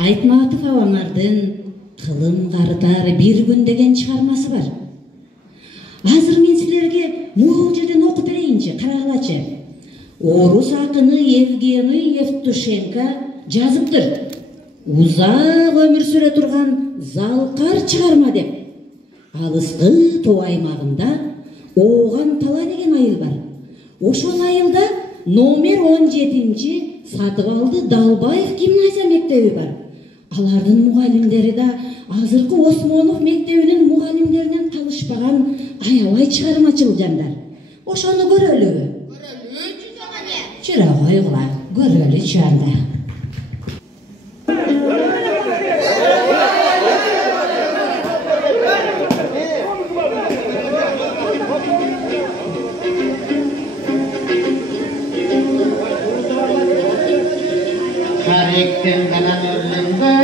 Айтматов Абаңардын «Кылым карытар бир күн» деген чыгармасы бар. Азыр мен силерге могул жерден окуп берейинчи, карагылачы. Орус акыны Евгений Евтушенко жазыптыр. Узак өмүр сүрө турган залкар чыгарма деп. Алыскы Тоо аймагында Ооган Тала деген айыл бар. Ошол айылда номер 17-ci Сатыбалды Далбаев гимназия мектеби бар. Алардын мугалимдери да азыркы Осмонов мектебинин мугалимдеринен калышпаган аябай чыгармачыл жандар. Ошону көрөлүбү? Чыра койгула, көрөлү чанда. Karikten kanan örlümde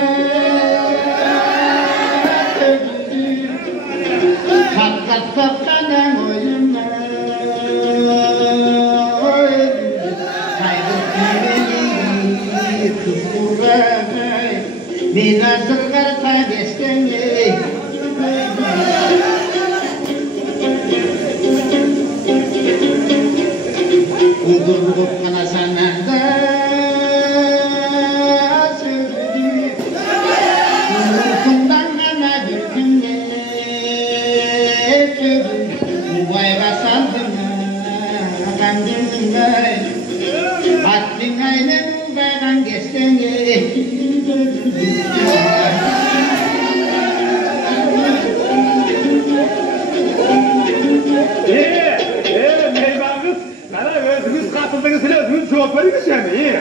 Katlat kapkanan oyunda Kaybık gibi kızgurray Ben azılgar kadesteni Uğurlup kanasananda Meyvanız, bana özünüz katıldığınız bile özünüz çok veriniz yani.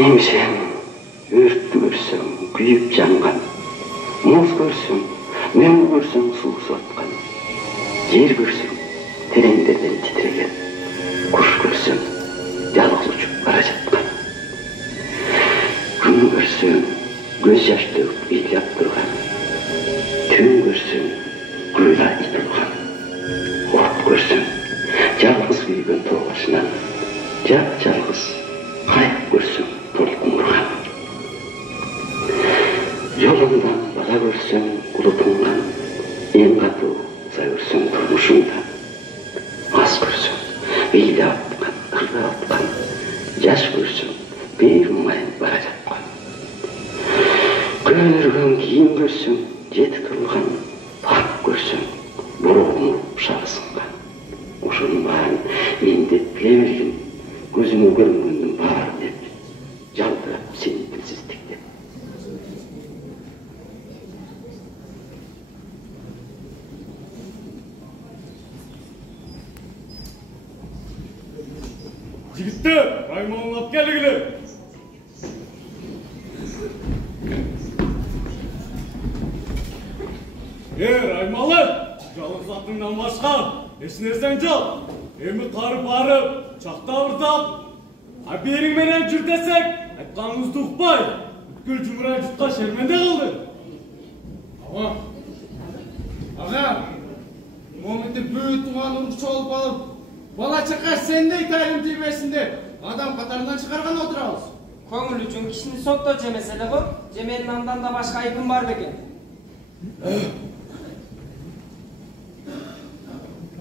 Emsen, örtü görsem, kuyup jangan, muz görsem, men görsem suv atkan, yer görsem, terenglerden titregen, kuş görsem, yalğız uçup bara жатқан. Gün görsem, göz yaş döküp ilyap durgan, tün görsem, kuyla it urgan, ot görsem, yalğız kuygan too başынан, jap-жалғыз кайык көрсөң толкун урган. Жолундан бала көрсөң улутуңдан, эң катуу за көрсөң турмушуңда. Мас көрсөң бейли аткан, ырда аткан, жаш көрсөң бир майын бара жаткан. Көнөргөн кийим көрсөң жети кылган, пак көрсөң бороону шабысынган. Ошонун баарын мен деп биле бергем, көзүмө көрүнгөндүн баары деп жалдырап сени дилсиздиктеп. Жигиттер, Раймонун алып келгиле. Раймалы, жалгыз атыңдан башка эч нерсең жок. Эми кары барып, чакта ырдап, бериң менен жүр десек, айтканыңызды укпай, бүткүл жумура жутка шерменде кылды. Ага, моментте бүт туган урукчу болуп алып, бала чака сендей тайым тийбесин деп, адам катарынан чыгарган отурабыз. Көңүл үчүн кишини соттоо же маселе го, же менин андан да башка айыбым бар бекен?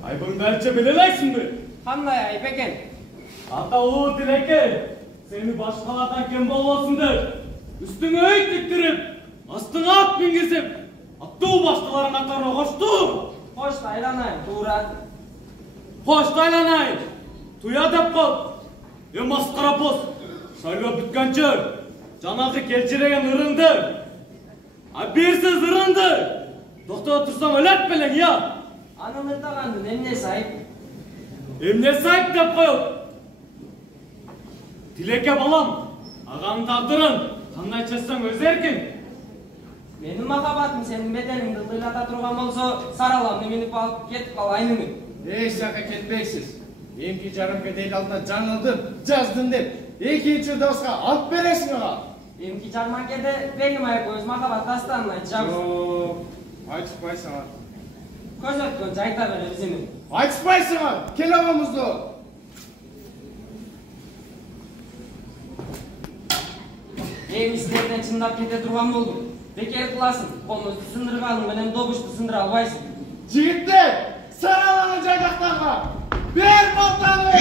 Айбыңды айтча биле алайсыңбы? Кандай айып экен? Аталуу тилекке, сени башкалардан кем болбосуңдар. Үстүңө өй тиктирип, астыңа ат мингизип, аттуу башкалардын катарына кошту. Кош айланайын, туура. Кош айланайын, туя деп кол. Маскара боз, шайлап бүткөнчө, Жанагы келчиреген ырынды. Берсиз ырынды. Токтоп турсаң өлөт белең, я. Анын ырдагандын эмнеси айып? Эмнеси айып деп коюп. Тилекке балам, аганын тагдырын кандай чечсең өз эркиң. Менин махабатым сенин бедениңди тыйлата турган болсо, сараламды минип алып кетип калайынмы? Еш жака кетпейсиз. Эмки жарым кедейл алдына жаңылдым, жаздым деп, экинчи доска алып бересиң ага. Эмки жарманкеде Бегим айып өз махабат дастанын айтышабыз. Жок, айтышпайсың ага. Көз өткөнчө айта беребиз эми. Айтышпайсың ага, кел агамызды. Эми силерден чындап кете турган болдум. Бекер кыласың, комузду сындырганың менен добушту сындыра албайсың. Жигиттер, сараланы жайдактарга. Бер болтаны!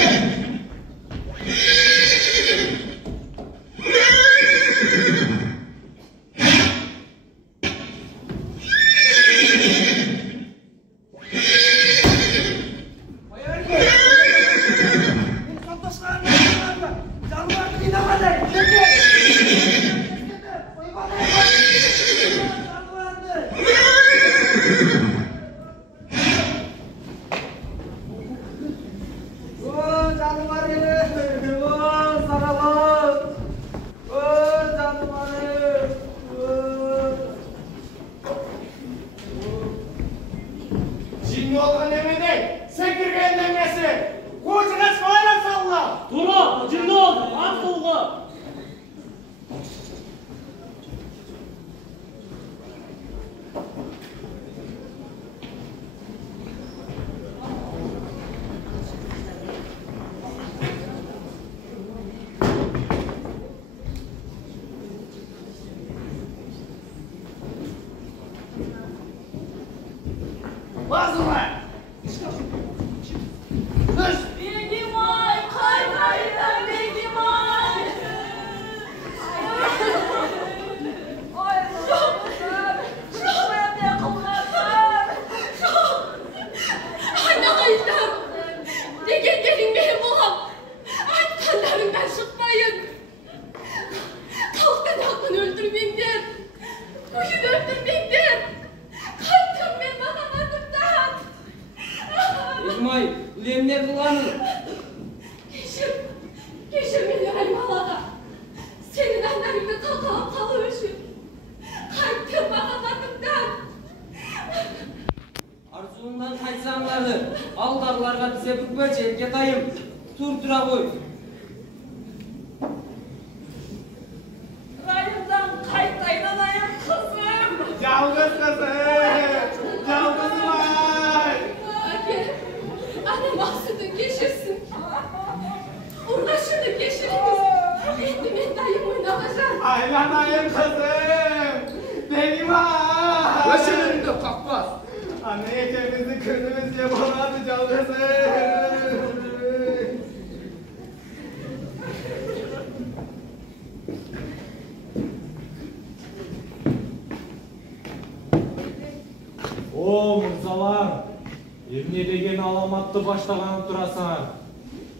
Баштаган турасаң,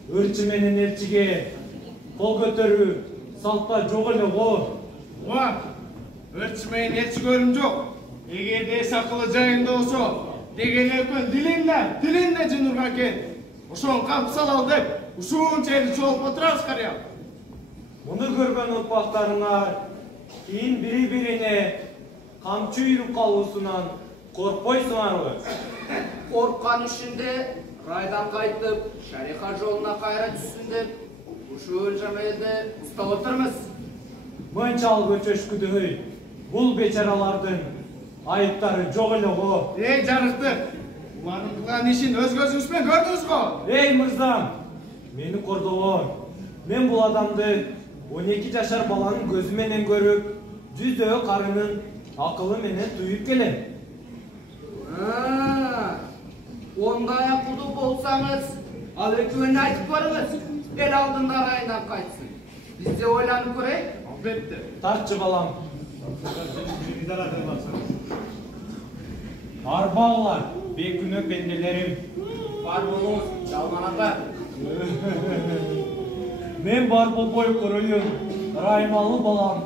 өрчү менен элчиге кол көтөрүү салтта жок эле го. Өрчү менен элчи көрүм жок. Эгерде эс акылы жайында болсо, деген экөө тилинде жынурга экен. Ошону камп салалы деп, ушунча эле чогулуп отурабыз карыя. Муну көргөн укпактарыңар кийин бири-бирине камчы үйрүп калуусунан коркпойсуңарбы? Корккан ишинде райдан кайтып, шариха жолуна кайра түссүн деп, ушул жамелде устап отурмуз. Мынчал көчөшкүдөй, бул бечаралардын айыптары жок эле го. Жарыктык, улардын кылган ишин өз көзүңүз менен көрдүңүз го? Мырзам, мени кордогон. Мен бул адамды 12 жашар баланын көзү менен көрүп, жүзөө карынын акылы менен туюп келем. Ондай акылдуу болсаңыз, ал экөөүнө айтып көрүңүз. Эл алдында райынан кайтсын. Биз де ойланып көрөйүк. Албетте. Тартчы балам. Арбағылар, бекүнө пенделерим. Бар болуңуз, Жалман ата. Мен бар болбой көрөйүн. Раймалы балам,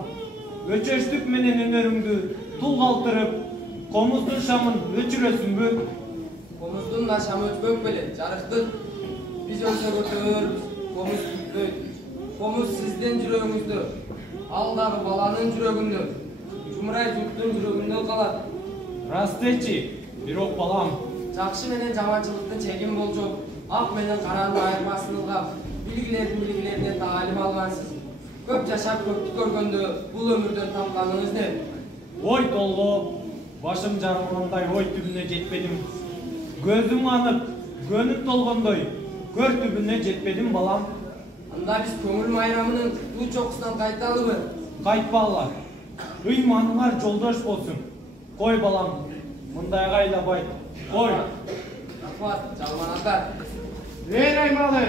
өчөштүк менен өнөрүңдү тул калтырып, комуздун шамын өчүрөсүңбү? Комуздун да шамы өчпөк беле, жарыктык. Биз өлсө көтөрүбүз, комуз бүтпөйт. Комуз сиздин жүрөгүңүздө, ал дагы баланын жүрөгүндө, жумурай журттун жүрөгүндө калат. Рас дечи, бирок балам. Жакшы менен жаманчылыктын чегин болжоп, ак менен каранын айырмасын ылгап, билгилеринен таалим алгансыз. Көп жашап көптү көргөндө бул өмүрдөн тапканыңыз не? Ой толго, башым жарылгандай ой түбүнө жетпедим. Көзүм анып, көнүп толгондой, көр түбүнө жетпедим балам. Анда биз көңүл майрамынын бул чокусунан кайталыбы? Кайтпалар. Ыйманыңар жолдош болсун. Кой балам, мындайга айлабай. Кой. Рахмат, жалманаттар. Эй Раймалы,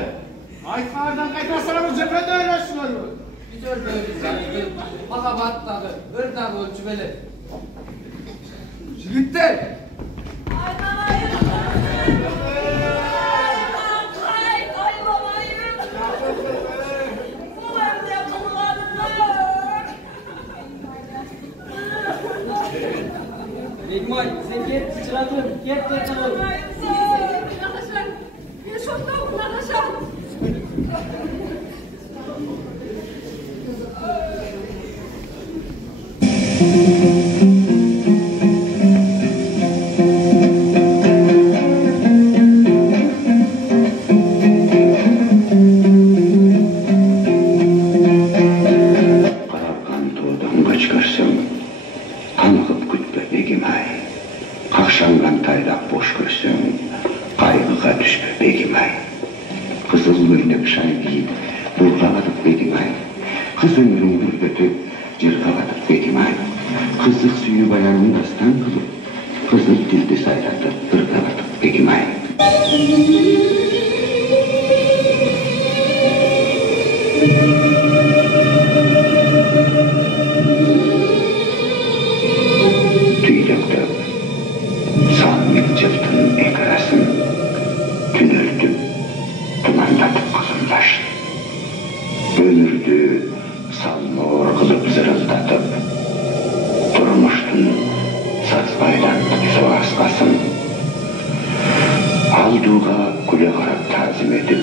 айтқандардан қайтасыңыз жепеде ойлайсыңарбы? Biz өлбөйбүз, жарыктык. Махаббат дагы, өр дагы өлчү беле. Жігіттер! Begmoy, sen ket, çıradın, ket çıradın. Kakşangan taylak boş görsün, kaygıga düşme begim ay. Kızıl göynek şay giyip, burgaladık begim ay. Kız ömrün bir ötüp, cırgaladık begim ay. Kızlık suyu bayanın dastan kılıp, kızıl dildi sayladık, ırgaladık begim ay. Tüylekte sanmik cıftın ekrasın, tünöldüm, dumandatıp kızıllaştı. Ömürdü salmor kılıp zırıldatıp, durmuştun sazbaylandık su askasın. Alduğğa kule karab tazim edip,